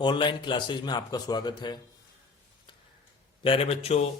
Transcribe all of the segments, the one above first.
Online classes में आपका स्वागत है। प्यारे बच्चों,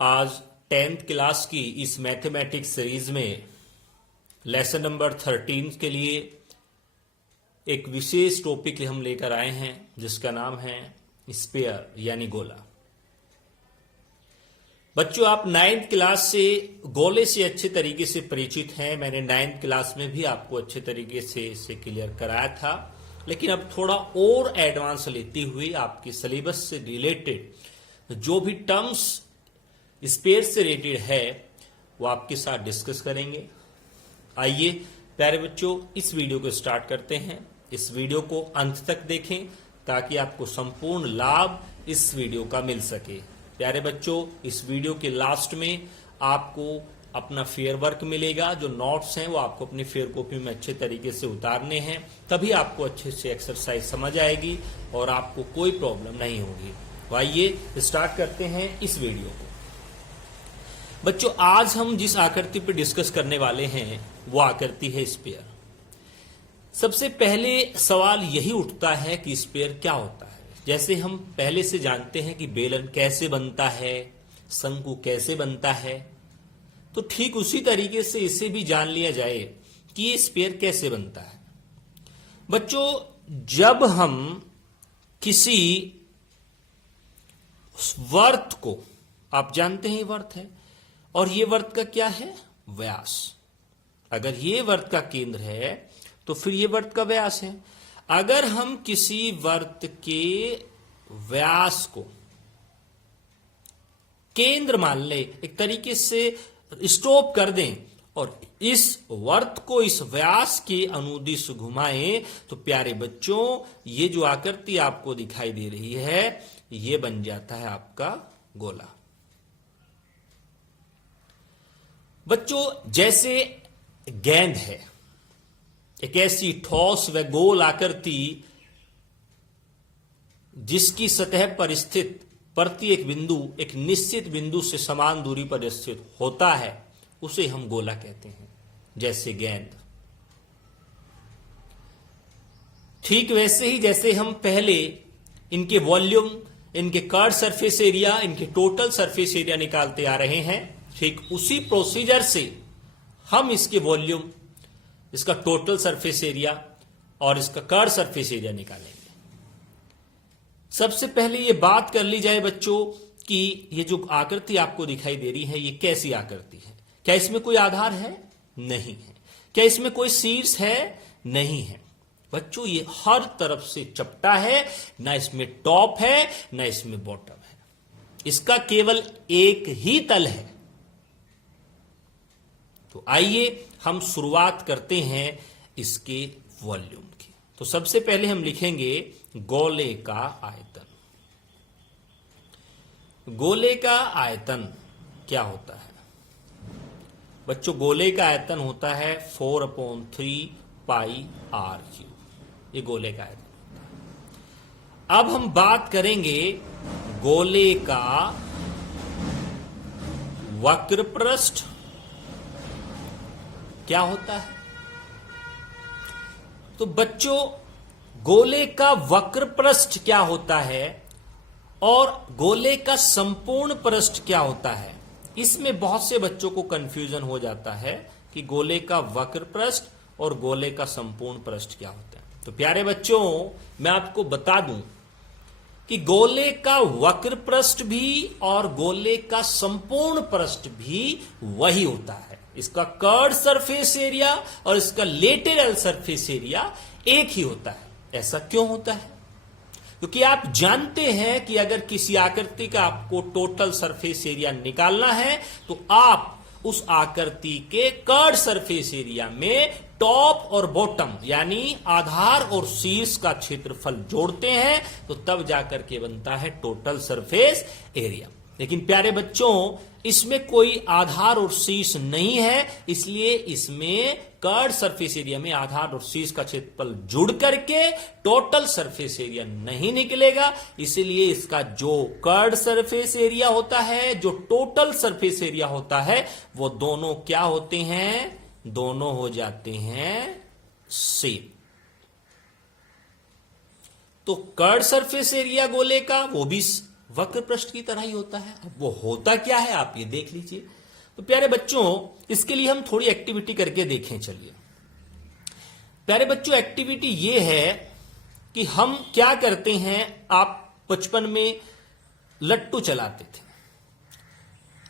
आज 10th क्लास की इस मैथमेटिक्स सीरीज में लेसन नंबर 13 के लिए एक विशेष टॉपिक हम लेकर आए हैं जिसका नाम है स्फीयर यानी गोला। बच्चों, आप 9th क्लास से गोले से अच्छे तरीके से परिचित हैं। मैंने 9th क्लास में भी आपको अच्छे तरीके से इसे क्लियर कराया था, लेकिन अब थोड़ा और एडवांस लेती हुई आपके सिलेबस से रिलेटेड जो भी टर्म्स स्फीयर से रिलेटेड है वो आपके साथ डिस्कस करेंगे। आइए प्यारे बच्चों, इस वीडियो को स्टार्ट करते हैं। इस वीडियो को अंत तक देखें ताकि आपको संपूर्ण लाभ इस वीडियो का मिल सके। प्यारे बच्चों, इस वीडियो के लास्ट में आपको अपना फेयर वर्क मिलेगा। जो नोट्स हैं वो आपको अपनी फेयर कॉपी में अच्छे तरीके से उतारने हैं, तभी आपको अच्छे से एक्सरसाइज समझ आएगी और आपको कोई प्रॉब्लम नहीं होगी। तो आइए स्टार्ट करते हैं इस वीडियो को। बच्चों, आज हम जिस आकृति पर डिस्कस करने वाले हैं वो आकृति है स्फीयर। सबसे पहले सवाल यही उठता है कि स्फीयर क्या होता है। जैसे हम पहले से जानते हैं कि बेलन कैसे बनता है, शंकु कैसे बनता है, तो ठीक उसी तरीके से इसे भी जान लिया जाए कि ये स्फीयर कैसे बनता है। बच्चों, जब हम किसी वर्त को, आप जानते हैं ये वर्त है, और ये वर्त का क्या है, व्यास। अगर ये वर्त का केंद्र है तो फिर ये वर्त का व्यास है। अगर हम किसी वर्त के व्यास को केंद्र मान ले, एक तरीके से स्टॉप कर दें और इस वर्त को इस व्यास के अनुदिश घुमाएं, तो प्यारे बच्चों ये जो आकृति आपको दिखाई दे रही है ये बन जाता है आपका गोला। बच्चों, जैसे गेंद है, एक ऐसी ठोस व गोल आकृति जिसकी सतह पर स्थित प्रत्येक बिंदु एक निश्चित बिंदु से समान दूरी पर स्थित होता है, उसे हम गोला कहते हैं। जैसे गेंद, ठीक वैसे ही जैसे हम पहले इनके वॉल्यूम, इनके कर्व सरफेस एरिया, इनके टोटल सरफेस एरिया निकालते आ रहे हैं, ठीक उसी प्रोसीजर से हम इसके वॉल्यूम, इसका टोटल सरफेस एरिया और इसका कर्व सरफेस एरिया निकालेंगे। सबसे पहले ये बात कर ली जाए बच्चों कि ये जो आकृति आपको दिखाई दे रही है ये कैसी आकृति है। क्या इसमें कोई आधार है? नहीं है। क्या इसमें कोई शीर्ष है? नहीं है। बच्चों, ये हर तरफ से चपटा है, ना इसमें टॉप है ना इसमें बॉटम है। इसका केवल एक ही तल है। तो आइए हम शुरुआत करते हैं इसके वॉल्यूम की। तो सबसे पहले हम लिखेंगे गोले का आयतन। गोले का आयतन क्या होता है? बच्चों, गोले का आयतन होता है 4/3 पाई r3। ये गोले का आयतन होता है। अब हम बात करेंगे गोले का वक्र पृष्ठ क्या होता है। तो बच्चों, गोले का वक्र पृष्ठ क्या होता है और गोले का संपूर्ण पृष्ठ क्या होता है, इसमें बहुत से बच्चों को कंफ्यूजन हो जाता है कि गोले का वक्र पृष्ठ और गोले का संपूर्ण पृष्ठ क्या होता है। तो प्यारे बच्चों, मैं आपको बता दूं कि गोले का वक्र पृष्ठ भी और गोले का संपूर्ण पृष्ठ भी वही होता है। इसका कर्व सरफेस एरिया और इसका लेटरल सरफेस एरिया एक ही होता है। ऐसा क्यों होता है? क्योंकि आप जानते हैं कि अगर किसी आकृति का आपको टोटल सरफेस एरिया निकालना है तो आप उस आकृति के कर्व सरफेस एरिया में टॉप और बॉटम यानी आधार और शीर्ष का क्षेत्रफल जोड़ते हैं, तो तब जाकर के बनता है टोटल सरफेस एरिया। लेकिन प्यारे बच्चों, इसमें कोई आधार और शीर्ष नहीं है, इसलिए इसमें कर्व सरफेस एरिया में आधार और शीर्ष का क्षेत्रफल जुड़ करके टोटल सरफेस एरिया नहीं निकलेगा। इसलिए इसका जो कर्व सरफेस एरिया होता है, जो टोटल सरफेस एरिया होता है, वो दोनों क्या होते हैं? दोनों हो जाते हैं सेम। तो कर्ड सरफेस एरिया गोले का वो भी वक्र पृष्ठ की तरह ही होता है। अब वो होता क्या है आप ये देख लीजिए। तो प्यारे बच्चों, इसके लिए हम थोड़ी एक्टिविटी करके देखें। चलिए प्यारे बच्चों, एक्टिविटी ये है कि हम क्या करते हैं, आप बचपन में लट्टू चलाते थे।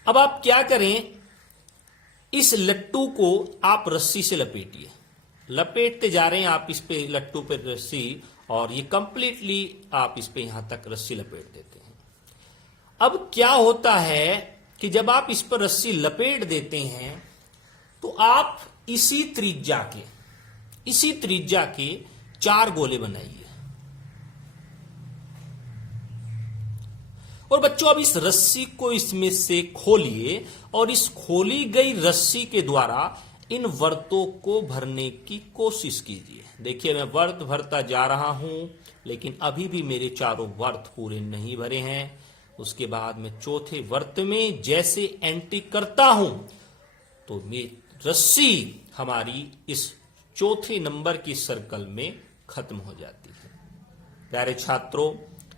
अब आप क्या करें, इस लट्टू को आप रस्सी से लपेटिए, लपेटते जा रहे हैं आप इस पे लट्टू पे रस्सी, और ये कंप्लीटली आप इस पे यहां तक रस्सी लपेट देते हैं। अब क्या होता है कि जब आप इस पर रस्सी लपेट देते हैं तो आप इसी त्रिज्या के 4 गोले बनाइए। और बच्चों अब इस रस्सी को इसमें से खोलिए और इस खोली गई रस्सी के द्वारा इन वर्तों को भरने की कोशिश कीजिए। देखिए मैं वर्त भरता जा रहा हूं, लेकिन अभी भी मेरे चारों वर्त पूरे नहीं भरे हैं। उसके बाद मैं चौथे वर्त में जैसे एंट्री करता हूं तो रस्सी हमारी इस चौथे नंबर की सर्कल में खत्म हो जाती है। प्यारे छात्रों,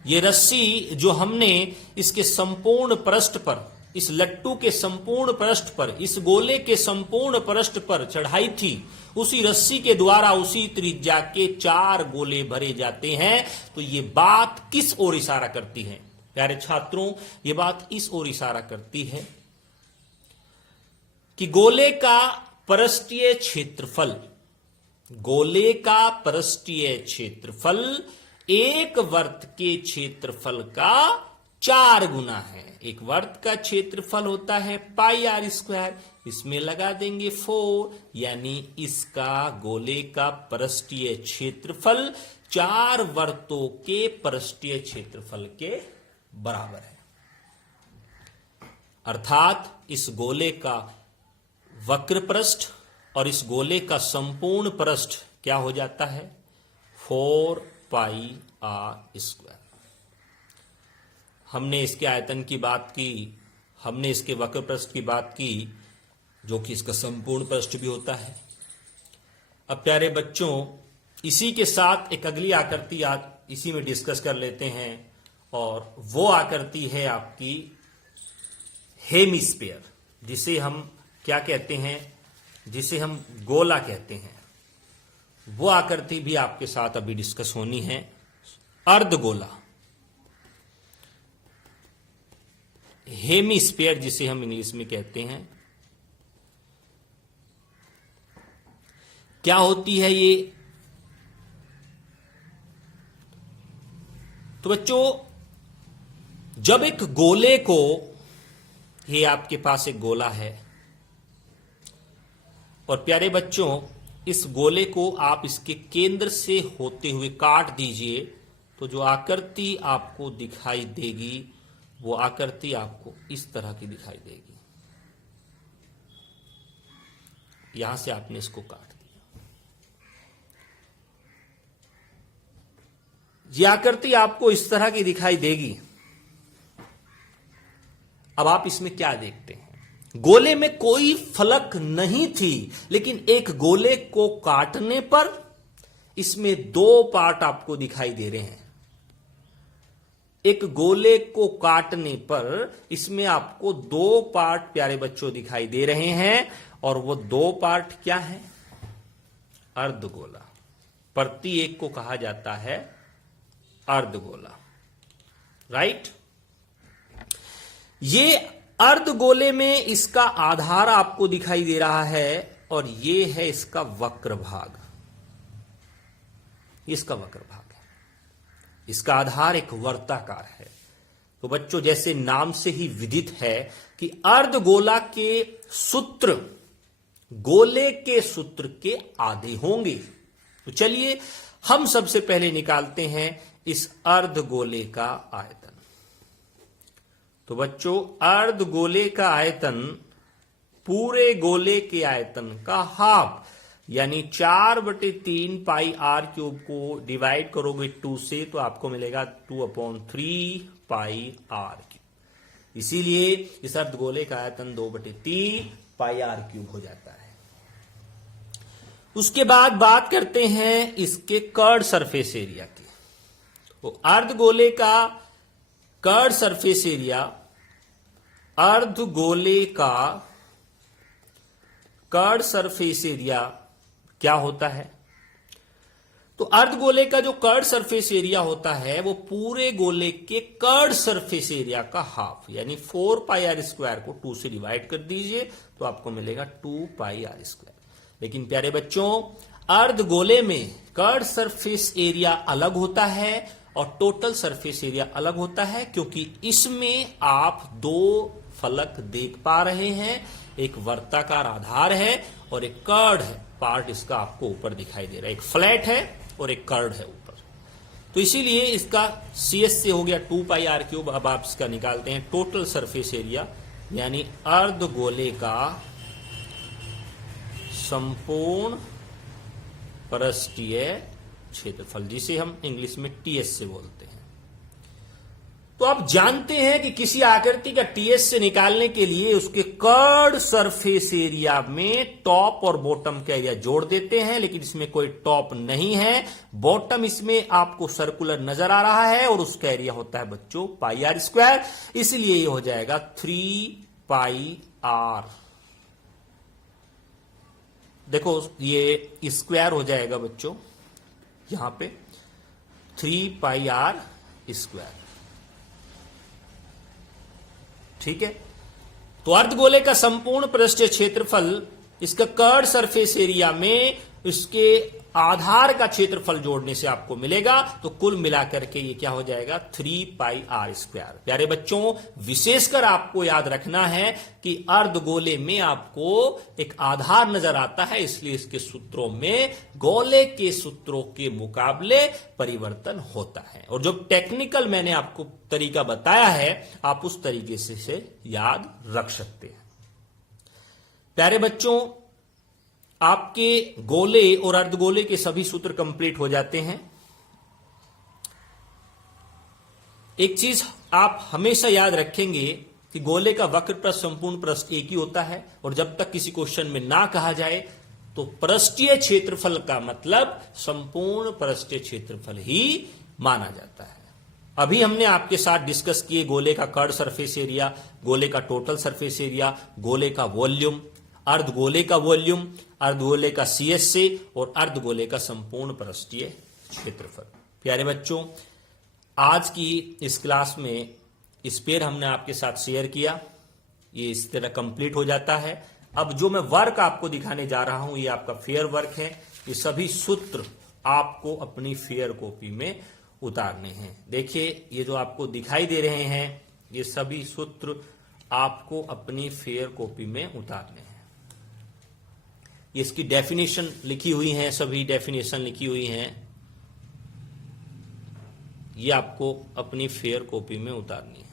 ये रस्सी जो हमने इसके संपूर्ण पृष्ठ पर, इस लट्टू के संपूर्ण पृष्ठ पर, इस गोले के संपूर्ण पृष्ठ पर चढ़ाई थी, उसी रस्सी के द्वारा उसी त्रिज्या के 4 गोले भरे जाते हैं। तो ये बात किस ओर इशारा करती है प्यारे छात्रों? ये बात इस ओर इशारा करती है कि गोले का पृष्ठीय क्षेत्रफल, गोले का पृष्ठीय क्षेत्रफल एक वर्त के क्षेत्रफल का 4 गुना है। एक वर्त का क्षेत्रफल होता है पाई आर स्क्वायर, इसमें लगा देंगे 4, यानी इसका गोले का पृष्ठीय क्षेत्रफल 4 वर्तों के पृष्ठीय क्षेत्रफल के बराबर है। अर्थात इस गोले का वक्र पृष्ठ और इस गोले का संपूर्ण पृष्ठ क्या हो जाता है? 4 पाई आर स्क्वायर। हमने इसके आयतन की बात की, हमने इसके वक्र पृष्ठ की बात की, जो कि इसका संपूर्ण पृष्ठ भी होता है। अब प्यारे बच्चों, इसी के साथ एक अगली आकृति आज इसी में डिस्कस कर लेते हैं, और वो आकृति है आपकी हेमिस्फीयर, जिसे हम क्या कहते हैं, जिसे हम गोला कहते हैं। वो आकृति भी आपके साथ अभी डिस्कस होनी है, अर्धगोला, हेमिस्फीयर जिसे हम इंग्लिश में कहते हैं। क्या होती है ये? तो बच्चों, जब एक गोले को, ये आपके पास एक गोला है, और प्यारे बच्चों इस गोले को आप इसके केंद्र से होते हुए काट दीजिए, तो जो आकृति आपको दिखाई देगी वो आकृति आपको इस तरह की दिखाई देगी। यहां से आपने इसको काट दिया, ये आकृति आपको इस तरह की दिखाई देगी। अब आप इसमें क्या देखते हैं? गोले में कोई फलक नहीं थी, लेकिन एक गोले को काटने पर इसमें 2 पार्ट आपको दिखाई दे रहे हैं। एक गोले को काटने पर इसमें आपको 2 पार्ट प्यारे बच्चों दिखाई दे रहे हैं, और वो 2 पार्ट क्या है? अर्धगोला। प्रति एक को कहा जाता है अर्धगोला, राइट। ये अर्धगोले में इसका आधार आपको दिखाई दे रहा है, और ये है इसका वक्र भाग, इसका वक्र भाग है। इसका आधार एक वर्ताकार है। तो बच्चों, जैसे नाम से ही विदित है कि अर्धगोला के सूत्र गोले के सूत्र के आधे होंगे। तो चलिए हम सबसे पहले निकालते हैं इस अर्धगोले का आयतन। तो बच्चों, अर्धगोले का आयतन पूरे गोले के आयतन का हाफ, यानी 4/3 पाई आर क्यूब को डिवाइड करोगे 2 से, तो आपको मिलेगा 2/3 पाई आर क्यूब। इसीलिए इस अर्धगोले का आयतन 2/3 पाई आर क्यूब हो जाता है। उसके बाद बात करते हैं इसके कर्ड सरफेस एरिया की। तो अर्धगोले का कर्ड सरफेस एरिया, अर्धगोले का कर्ड सरफेस एरिया क्या होता है? तो अर्धगोले का जो कर्ड सरफेस एरिया होता है वो पूरे गोले के कर्ड सरफेस एरिया का हाफ, यानी 4πr² को 2 से डिवाइड कर दीजिए तो आपको मिलेगा 2πr²। लेकिन प्यारे बच्चों, अर्धगोले में कर्ड सरफेस एरिया अलग होता है और टोटल सरफेस एरिया अलग होता है, क्योंकि इसमें आप दो फलक देख पा रहे हैं, एक वर्ताकार आधार है और एक कर्ड है पार्ट, इसका आपको ऊपर दिखाई दे रहा है। एक फ्लैट है और एक कर्ड है ऊपर। तो इसीलिए इसका CS से हो गया 2πr³। अब आप इसका निकालते हैं टोटल सरफेस एरिया, यानी अर्धगोले का संपूर्ण पृष्ठीय क्षेत्रफल, जिसे हम इंग्लिश में TS से बोलते हैं। तो आप जानते हैं कि किसी आकृति का TS से निकालने के लिए उसके कर्ड सरफेस एरिया में टॉप और बॉटम का एरिया जोड़ देते हैं, लेकिन इसमें कोई टॉप नहीं है, बॉटम इसमें आपको सर्कुलर नजर आ रहा है और उसका एरिया होता है बच्चों πr², इसलिए ये हो जाएगा 3πr। देखो ये स्क्वायर हो जाएगा बच्चों यहां पे 3πr²। ठीक है, तो अर्धगोले का संपूर्ण पृष्ठीय क्षेत्रफल इसका कर्ड सरफेस एरिया में इसके आधार का क्षेत्रफल जोड़ने से आपको मिलेगा, तो कुल मिलाकर के ये क्या हो जाएगा 3πr²। प्यारे बच्चों, विशेषकर आपको याद रखना है कि अर्धगोले में आपको एक आधार नजर आता है, इसलिए इसके सूत्रों में गोले के सूत्रों के मुकाबले परिवर्तन होता है। और जो टेक्निकल मैंने आपको तरीका बताया है, आप उस तरीके से याद रख सकते हैं। प्यारे बच्चों, आपके गोले और अर्धगोले के सभी सूत्र कंप्लीट हो जाते हैं। एक चीज आप हमेशा याद रखेंगे कि गोले का वक्र पृष्ठ संपूर्ण पृष्ठ एक ही होता है, और जब तक किसी क्वेश्चन में ना कहा जाए तो पृष्ठीय क्षेत्रफल का मतलब संपूर्ण पृष्ठीय क्षेत्रफल ही माना जाता है। अभी हमने आपके साथ डिस्कस किए गोले का कर्ड सरफेस एरिया, गोले का टोटल सरफेस एरिया, गोले का वॉल्यूम, अर्धगोले का वॉल्यूम, अर्धगोले का CS से और अर्धगोले का संपूर्ण पृष्ठीय क्षेत्रफल। प्यारे बच्चों, आज की इस क्लास में स्पेयर हमने आपके साथ शेयर किया, ये इस तरह कंप्लीट हो जाता है। अब जो मैं वर्क आपको दिखाने जा रहा हूं ये आपका फेयर वर्क है। ये सभी सूत्र आपको अपनी फेयर कॉपी में उतारने हैं। देखिए, ये जो आपको दिखाई दे रहे हैं ये सभी सूत्र आपको अपनी फेयर कॉपी में उतारने हैं। इसकी डेफिनेशन लिखी हुई है, सभी डेफिनेशन लिखी हुई हैं, ये आपको अपनी फेयर कॉपी में उतारनी है।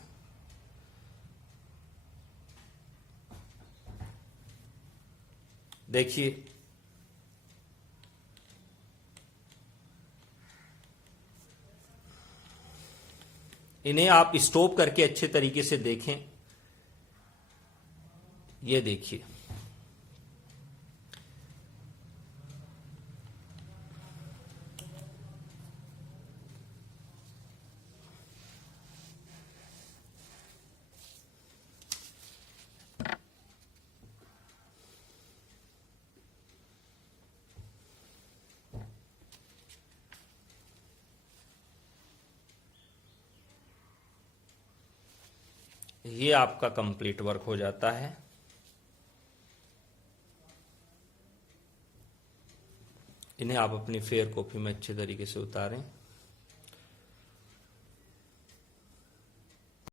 देखिए, इन्हें आप स्टॉप करके अच्छे तरीके से देखें। ये देखिए, ये आपका कंप्लीट वर्क हो जाता है। इन्हें आप अपनी फेयर कॉपी में अच्छे तरीके से उतारें।